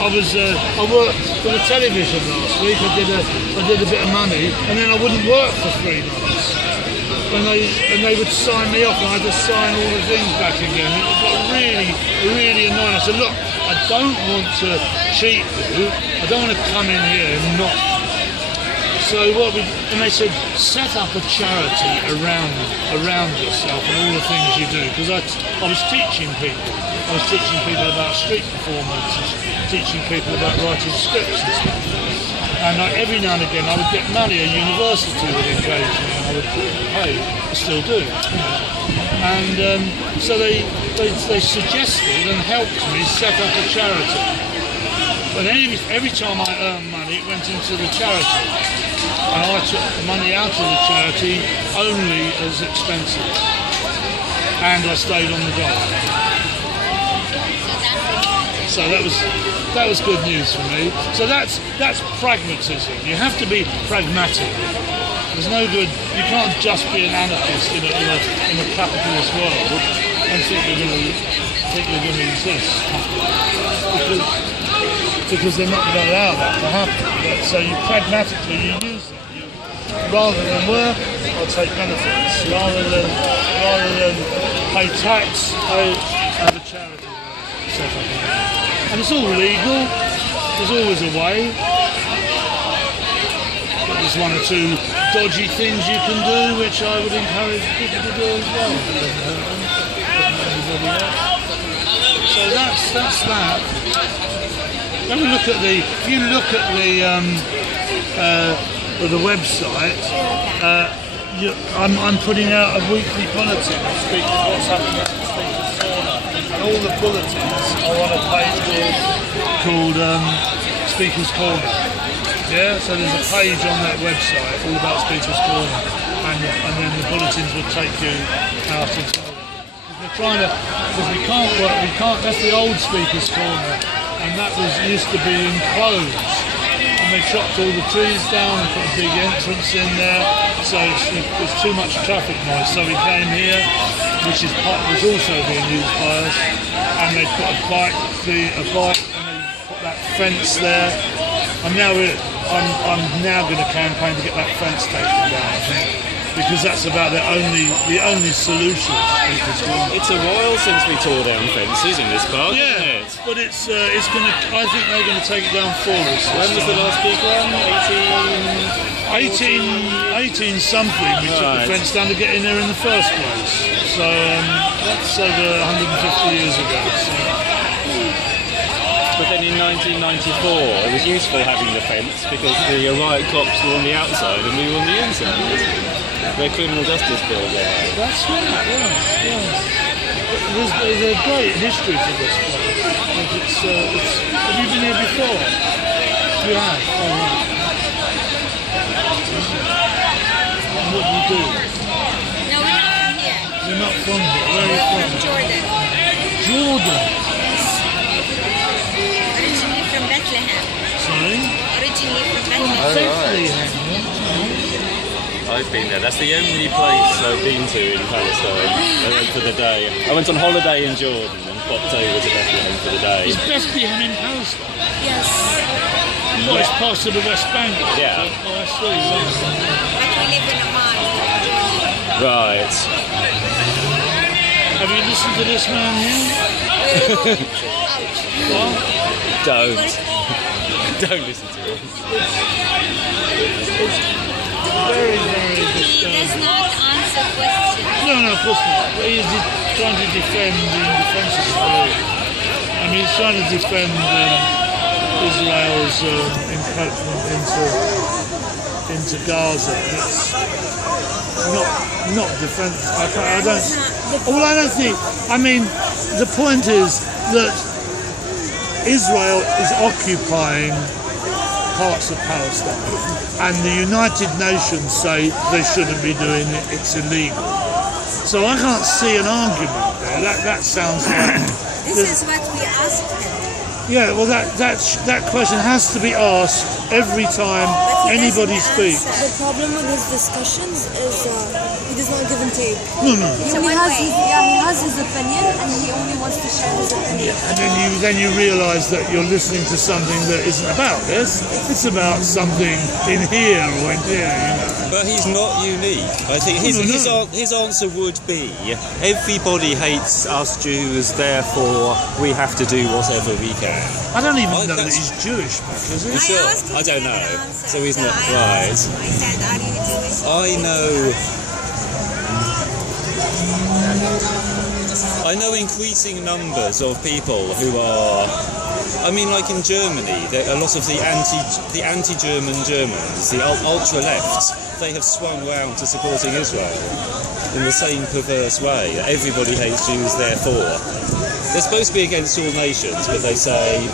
I worked for the television last week. I did a bit of money, and then I wouldn't work for 3 months. And they would sign me off, and I had to sign all the things back again. It got really annoying. I said, look, I don't want to cheat you. I don't want to come in here and not. So and they said, set up a charity around yourself and all the things you do. Because I was teaching people. I was teaching people about street performance, teaching people about writing scripts and stuff. And every now and again I would get money. A university would engage me and I would pay. I still do. And so they suggested and helped me set up a charity. But every time I earned money, it went into the charity. And I took the money out of the charity only as expenses. And I stayed on the dole. So that was good news for me. So that's pragmatism. You have to be pragmatic. There's no good. You can't just be an anarchist in a capitalist world and think you're going to exist. Because they're not going to allow that to happen. So you pragmatically use them. Rather than work, I'll take benefits. Rather than pay tax, I have a charity set up. And it's all legal. There's always a way. But there's 1 or 2 dodgy things you can do, which I would encourage people to do as well. It doesn't hurt them. Doesn't hurt anybody else. So that's that. If you look at the website, I'm putting out a weekly bulletin speaking of what's happening at the Speaker's Corner, and all the bulletins are on a page called Speaker's Corner. Yeah, so there's a page on that website all about Speaker's Corner, and then the bulletins will take you out and tell them. We're trying to, because we can't. That's the old Speaker's Corner. And that used to be enclosed, and they chopped all the trees down and put a big entrance in there, so it's too much traffic noise. So we came here, which was also being used by us, and they put a bike, and they put that fence there. And now I'm now going to campaign to get that fence taken down, I think, because that's about the only solution to Speaker's Corner. It's a while since we tore down fences in this park, isn't it? But it's going to. I think they're going to take it down for us. When was the last big one? 18 something. We took the fence down to get in there in the first place. So that's over 150 years ago. So. But then in 1994, it was useful having the fence because the riot cops were on the outside and we were on the inside. Their criminal justice bill there. That's right. Yes. There's a great history to this place. Have you been here before? You have? Oh, right. And what do you do? No, we're not from here. You're not from here? Where are you We're from? from Jordan. Jordan? Yes. Originally from Bethlehem. Sorry? Originally from From Bethlehem. Bethlehem. I've been there. That's the only place I've been to in Palestine. I went for the day. I went on holiday in Jordan and popped over to Bethlehem for the day. Is Bethlehem in Palestine? Yes. Well, it's part of the West Bank. Yeah. Oh, I see. Yes. But we live in a mosque. Right. Have you listened to this man here? What? Don't listen to him. Very He does not answer questions. No, of course not. But he's trying to defend the indefensible. I mean, he's trying to defend Israel's encroachment into Gaza. It's not defense. I don't. Well, I don't think. I mean, the point is that Israel is occupying parts of Palestine, and the United Nations say they shouldn't be doing it, it's illegal. So I can't see an argument there. That sounds like... This is what we asked him. Yeah, well that question has to be asked every time anybody speaks. The problem with his discussions is It is not give and take. No, no. He So only one has way. he has his opinion, and he only wants to share his opinion. And then you realise that you're listening to something that isn't about this. It's about something in here or in here, you know. But he's not unique. I think his answer would be, everybody hates us Jews, therefore we have to do whatever we can. I don't even know that that's- he's Jewish, Mac, is he? Sure, asked him I don't to give know. an answer. So he's not I right. asked him, I said, are you Jewish? I know increasing numbers of people who are, I mean, like in Germany, a lot of the anti-German Germans, the ultra-left, they have swung round to supporting Israel in the same perverse way. Everybody hates Jews, therefore. They're supposed to be against all nations, but they say,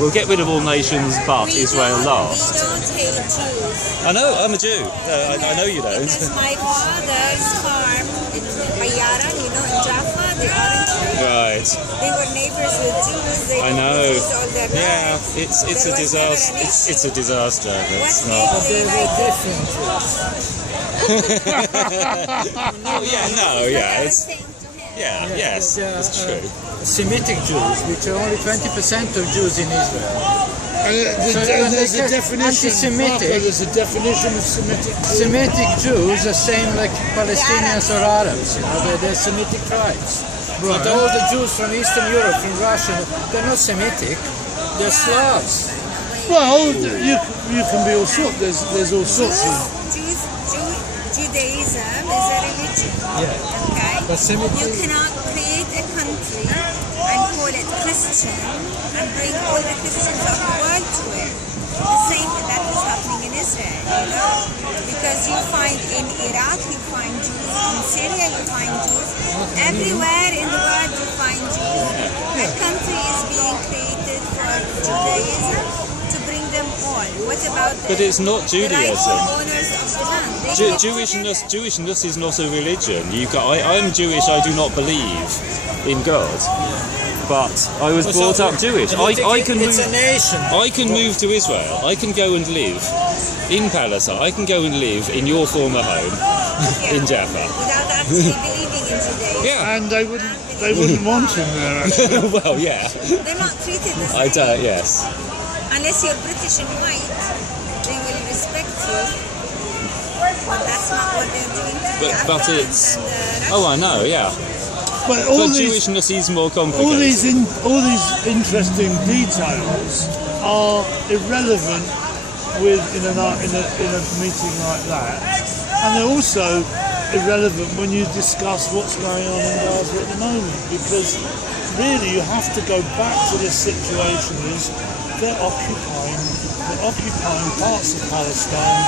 we'll get rid of all nations, but Israel last. We don't hate Jews. I know, I'm a Jew. I know you don't. Because my father's farm in Bayara, in Jaffa, the orange tree, Right. they were neighbors with Jews. They I know. produced all their Yeah, rice. it's a There was never disaster. an issue. It's a disaster. What It's made not. they like It's yes, it's true. Semitic Jews, which are only 20% of Jews in Israel. There's a definition. Anti-Semitic. There's a definition of Semitic. Semitic Jews are same like Palestinians or Arabs, you know, they're Semitic tribes. But all the Jews from Eastern Europe, from Russia, they're not Semitic, they're Slavs. Well, you can be all sorts. There's all sorts of. Judaism is a religion. Yeah. Okay? But Semitic, You cannot create a country and call it Christian and bring all the Christians of the world to it. The same that is happening in Israel, you know? Because you find in Iraq, you find Jews, in Syria you find Jews, everywhere in the world you find Jews. A country is being created for Judaism to bring them all. What about But it's not the rightful Judaism. owners of the land? They get Jewishness is not a religion. I'm Jewish. I do not believe in God, but I was brought up Jewish. I can it's a move. nation. I can move to Israel. I can go and live in Palestine. I can go and live in your former home in Jaffa. without actually believing in Judaism. Yeah. And they wouldn't want him there. Actually. Well, yeah. They're not treated the same. I don't. Yes. Unless you're British and white, they will respect you. But that's not what they're doing to the But Afghans it's. and the Oh, I Russians. know. Yeah. But all But these Jewishness is more complicated. all these interesting details are irrelevant in a meeting like that, and they're also irrelevant when you discuss what's going on in Gaza at the moment, because really you have to go back to this situation. Is they're occupying parts of Palestine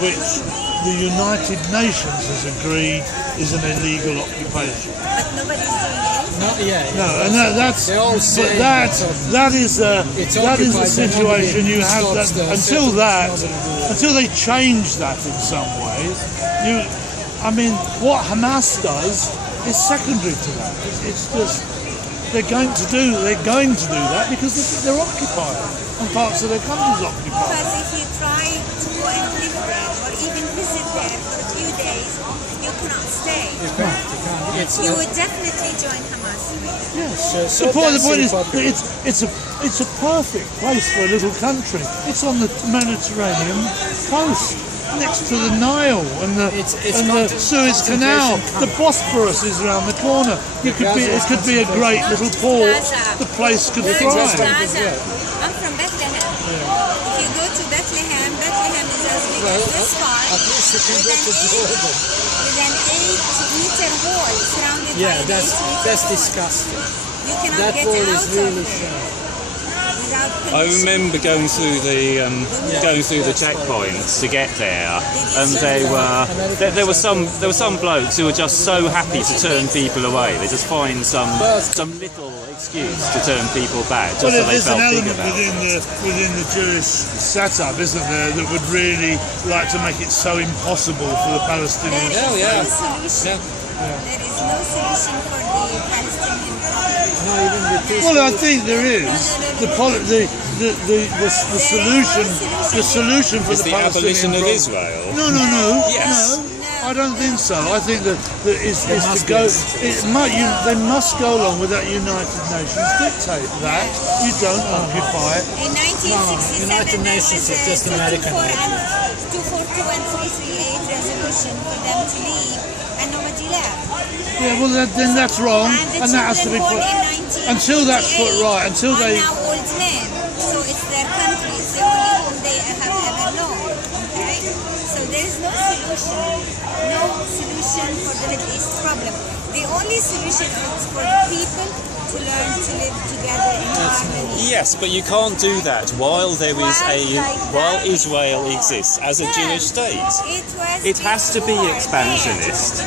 which the United Nations has agreed is an illegal occupation. But nobody's doing anything. No, yeah. No, and that's They all but say that is a occupied, situation you have that stops the until they change that in some way. I mean, what Hamas does is secondary to that. It's just they're going to do that because they're occupied and parts of their country's occupied. Because if you try to go and live there or even visit there for a few days, you cannot stay. You can't. You would definitely join Hamas. Yes. So The point is densely that it's a perfect place for a little country. It's on the Mediterranean coast, next to the Nile and the Suez Canal. The Bosphorus is around the corner. It could be a great little port. The place could thrive. Gaza. I'm from Bethlehem. If you go to Bethlehem is as big as this far. At least you can go to Jordan. With an 8-meter wall surrounded by an 8-meter That's wall. disgusting. You cannot That get wall out is of really there sad. without I permission. remember going through the checkpoints to get there, and there were some blokes who were just so happy to turn people away. They just find some little excuse to turn people back just so they There's an felt big element about it. within the Jewish setup, isn't there, that would really like to make it so impossible for the Palestinians. There is no solution. There is no solution for the Palestinian problem. No, even the two Well, I think there is. The solution for It's the the abolition Palestinian of problem. Israel. No. Yes. No. I don't think so. I think that is to go. They must go along with that United Nations dictate that you don't occupy. In 1967, United there Nations was is just American. 242 and 338 resolution for them to leave, and nobody left. Yeah, well then that's wrong, and that has to be put until that's put right. Until they. Are now old men, so it's their country. It's the only home they have ever known. Okay, so there is no solution for the Middle East problem. The only solution is for people to learn to live together in harmony. Yes, but you can't do that while Israel exists as a Jewish state. It has to be expansionist.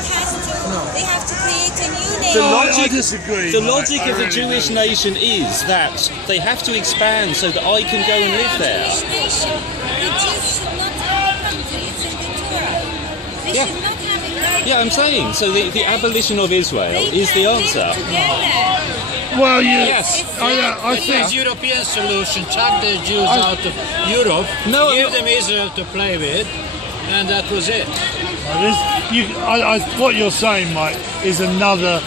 They have to create a new nation. I disagree. The Mike. logic of the Jewish nation is that they have to expand so that I can go and live there. Jewish nation. The Jews should not have a country. It's in the Torah. They should not have a country. Yeah, I'm saying. So the abolition of Israel is the answer. Well, Yes. I It think. is European solution. Chuck the Jews out of Europe. No, give them Israel to play with, and that was it. What you're saying, Mike, is another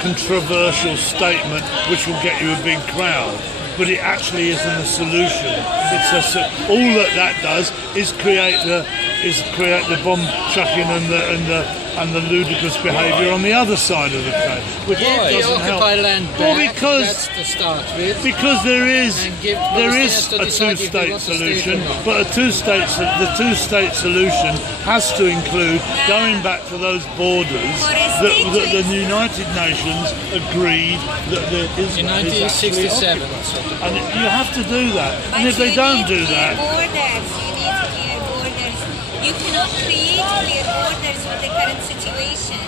controversial statement which will get you a big crowd. But it actually isn't a solution. All that does is create the bomb chucking and the ludicrous behaviour on the other side of the country, which Give the doesn't help. occupied land Well, back. because That's to start with. Because there is And give there is Palestinians to a decide if they two-state want to stay solution, or not. but the two-state solution has to include going back to those borders that the United Nations agreed that there is In actually 1967. occupied. And you have to do that. And if they don't do that, Borders. You need clear borders. You cannot create clear borders with the current situation.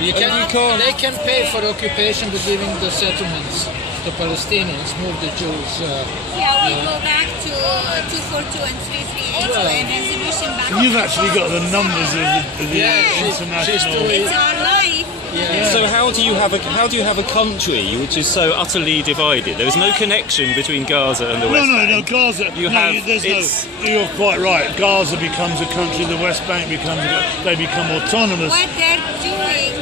You can, they can pay for occupation by giving the settlements to Palestinians, move the Jews. Yeah, we go back to 242 and 338 and resolution back. you've actually got the numbers of the she's international. doing- It's our life. So how do you have a country which is so utterly divided? There is no connection between Gaza and the West No, Bank. Gaza. You're quite right. Gaza becomes a country. The West Bank they become autonomous. What they're doing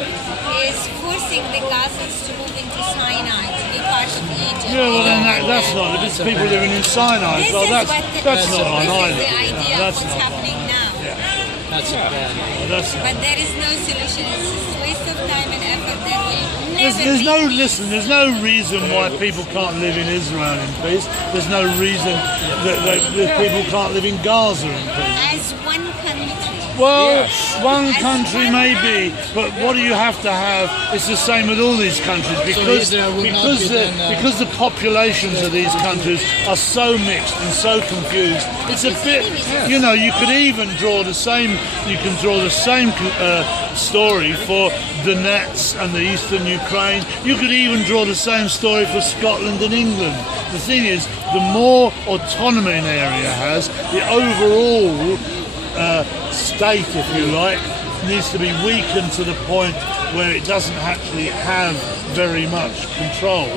is forcing the Gazans to move into Sinai, to be part of Egypt. Yeah, well then that's not. It's people living in Sinai. This Well, is that's what that's not on this is island. the idea No, of that's what's not. happening now. That's a bad. That's But there is no solution. It's just a waste of time and effort. There will never there's no reason why people can't live in Israel in peace. There's no reason that people can't live in Gaza in peace. as one country. Well, one country maybe, but what do you have to have? It's the same with all these countries Israel would not be then, because the populations of these countries are so mixed and so confused. It's a bit, you could even draw the same. You can draw the same story for Donetsk and the eastern Ukraine. You could even draw the same story for Scotland and England. The thing is, the more autonomy an area has, the overall state, if you like, needs to be weakened to the point where it doesn't actually have very much control,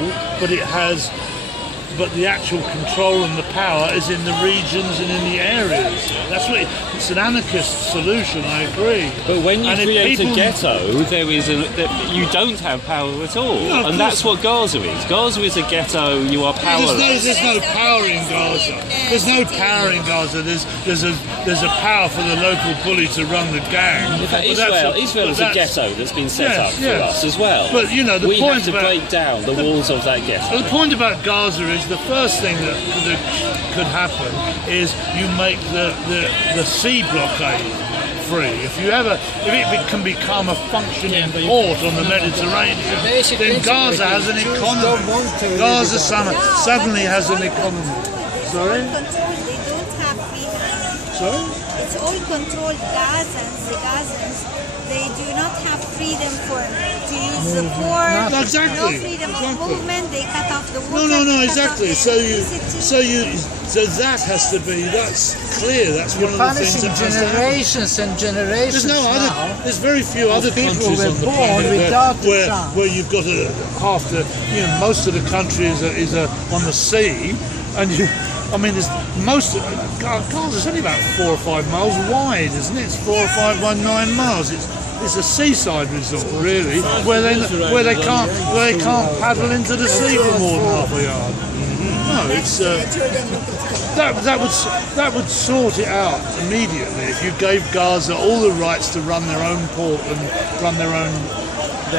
but the actual control and the power is in the regions and in the areas. That's what it's an anarchist solution. I agree. But when you And if create people- a ghetto, you don't have power at all, No, of and that's what Gaza is. Gaza is a ghetto. You are powerless. There's no power in Gaza. There's no power in Gaza. There's a power for the local bully to run the gang. In fact, But that's Israel is a ghetto that's been set Yes, up for yes. us as well. But, the we point have to about- break down the walls of that ghetto. The point about Gaza is the first thing that could happen is you make the sea blockade free. If it can become a functioning port on the Mediterranean, then Gaza has an economy. Gaza suddenly has an economy. Sorry? They don't have free hand. Sorry? It's all controlled. The Gazans, they do not have freedom to use the port. Exactly. No freedom of movement. They cut off the water. No, they cut exactly. off the electricity. So that has to be. That's clear. That's one You're of the things punishing that has to happen. generations and generations There's no other. now. There's very few other people countries were on the born planet without the where chance. you've got most of the country is on the sea, And you, I mean, there's Gaza's only about 4 or 5 miles wide, isn't it? It's 4 or 5 by 9 miles. It's a seaside resort, really, where they can't paddle into the sea for more than half a yard. No, it's that would sort it out immediately if you gave Gaza all the rights to run their own port and run their own